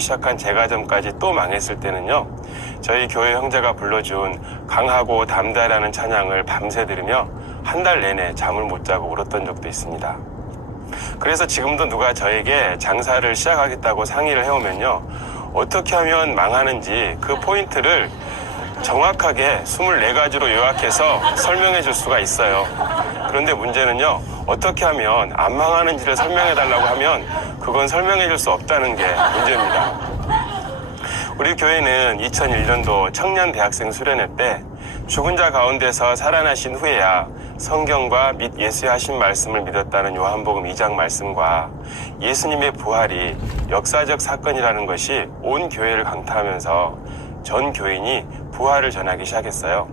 시작한 제과점까지 또 망했을 때는요, 저희 교회 형제가 불러준 강하고 담대하라는 찬양을 밤새 들으며 한 달 내내 잠을 못 자고 울었던 적도 있습니다. 그래서 지금도 누가 저에게 장사를 시작하겠다고 상의를 해오면요, 어떻게 하면 망하는지 그 포인트를 정확하게 24가지로 요약해서 설명해 줄 수가 있어요. 그런데 문제는요, 어떻게 하면 안 망하는지를 설명해 달라고 하면 그건 설명해 줄 수 없다는 게 문제입니다. 우리 교회는 2001년도 청년 대학생 수련회 때 죽은 자 가운데서 살아나신 후에야 성경과 및 예수의 하신 말씀을 믿었다는 요한복음 2장 말씀과 예수님의 부활이 역사적 사건이라는 것이 온 교회를 강타하면서 전 교인이 부활을 전하기 시작했어요.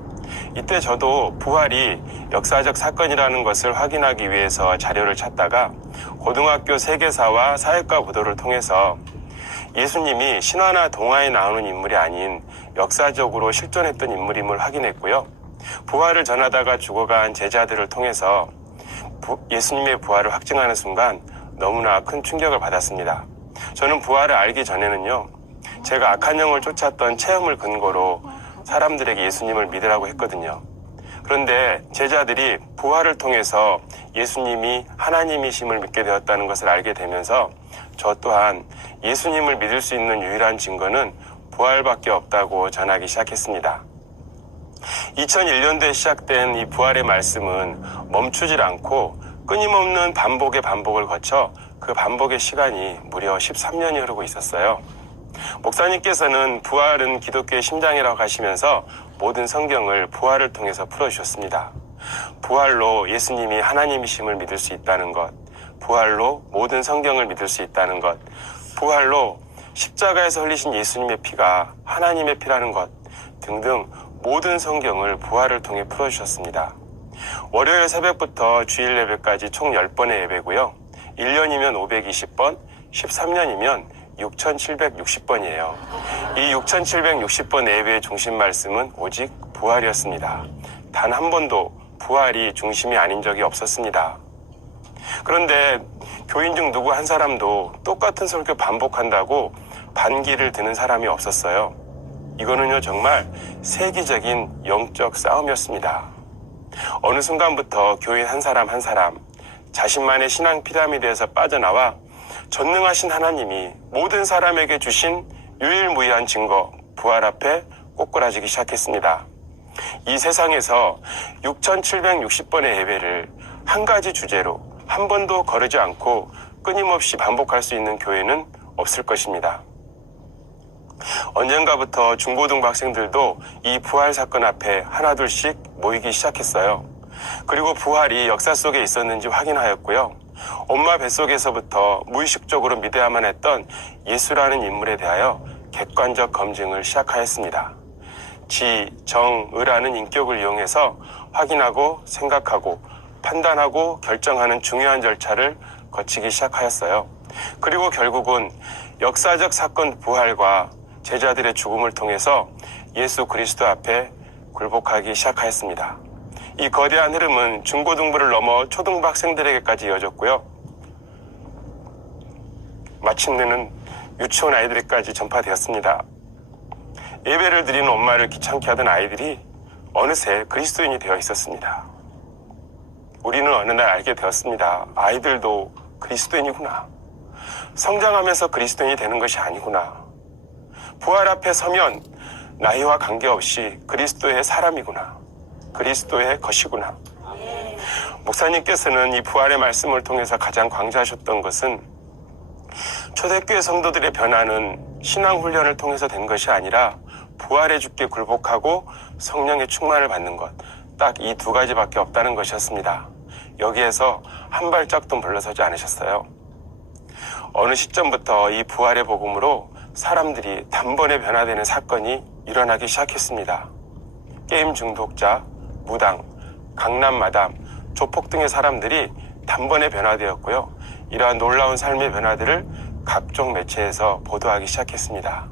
이때 저도 부활이 역사적 사건이라는 것을 확인하기 위해서 자료를 찾다가 고등학교 세계사와 사회과 부도를 통해서 예수님이 신화나 동화에 나오는 인물이 아닌 역사적으로 실존했던 인물임을 확인했고요. 부활을 전하다가 죽어간 제자들을 통해서 예수님의 부활을 확증하는 순간 너무나 큰 충격을 받았습니다. 저는 부활을 알기 전에는요, 제가 악한 영을 쫓았던 체험을 근거로 사람들에게 예수님을 믿으라고 했거든요. 그런데 제자들이 부활을 통해서 예수님이 하나님이심을 믿게 되었다는 것을 알게 되면서 저 또한 예수님을 믿을 수 있는 유일한 증거는 부활밖에 없다고 전하기 시작했습니다. 2001년도에 시작된 이 부활의 말씀은 멈추질 않고 끊임없는 반복을 거쳐 그 반복의 시간이 무려 13년이 흐르고 있었어요. 목사님께서는 부활은 기독교의 심장이라고 하시면서 모든 성경을 부활을 통해서 풀어주셨습니다. 부활로 예수님이 하나님이심을 믿을 수 있다는 것, 부활로 모든 성경을 믿을 수 있다는 것, 부활로 십자가에서 흘리신 예수님의 피가 하나님의 피라는 것 등등 모든 성경을 부활을 통해 풀어주셨습니다. 월요일 새벽부터 주일 예배까지 총 10번의 예배고요. 1년이면 520번, 13년이면 6,760번이에요. 이 6,760번 예배의 중심 말씀은 오직 부활이었습니다. 단 한 번도 부활이 중심이 아닌 적이 없었습니다. 그런데 교인 중 누구 한 사람도 똑같은 설교 반복한다고 반기를 드는 사람이 없었어요. 이거는요, 정말 세계적인 영적 싸움이었습니다. 어느 순간부터 교인 한 사람 한 사람 자신만의 신앙 피라미드에서 빠져나와 전능하신 하나님이 모든 사람에게 주신 유일무이한 증거, 부활 앞에 꼬꾸라지기 시작했습니다. 이 세상에서 6,760번의 예배를 한 가지 주제로 한 번도 거르지 않고 끊임없이 반복할 수 있는 교회는 없을 것입니다. 언젠가부터 중고등부 학생들도 이 부활 사건 앞에 하나둘씩 모이기 시작했어요. 그리고 부활이 역사 속에 있었는지 확인하였고요. 엄마 뱃속에서부터 무의식적으로 믿어야만 했던 예수라는 인물에 대하여 객관적 검증을 시작하였습니다. 지, 정, 의라는 인격을 이용해서 확인하고 생각하고 판단하고 결정하는 중요한 절차를 거치기 시작하였어요. 그리고 결국은 역사적 사건 부활과 제자들의 죽음을 통해서 예수 그리스도 앞에 굴복하기 시작하였습니다. 이 거대한 흐름은 중고등부를 넘어 초등부 학생들에게까지 이어졌고요. 마침내는 유치원 아이들에게까지 전파되었습니다. 예배를 드리는 엄마를 귀찮게 하던 아이들이 어느새 그리스도인이 되어 있었습니다. 우리는 어느 날 알게 되었습니다. 아이들도 그리스도인이구나. 성장하면서 그리스도인이 되는 것이 아니구나. 부활 앞에 서면 나이와 관계없이 그리스도의 사람이구나. 그리스도의 것이구나. 목사님께서는 이 부활의 말씀을 통해서 가장 강조하셨던 것은 초대교회 성도들의 변화는 신앙훈련을 통해서 된 것이 아니라 부활의 주께 굴복하고 성령의 충만을 받는 것, 딱 이 두 가지밖에 없다는 것이었습니다. 여기에서 한 발짝도 물러서지 않으셨어요. 어느 시점부터 이 부활의 복음으로 사람들이 단번에 변화되는 사건이 일어나기 시작했습니다. 게임 중독자, 무당, 강남 마담, 조폭 등의 사람들이 단번에 변화되었고요. 이러한 놀라운 삶의 변화들을 각종 매체에서 보도하기 시작했습니다.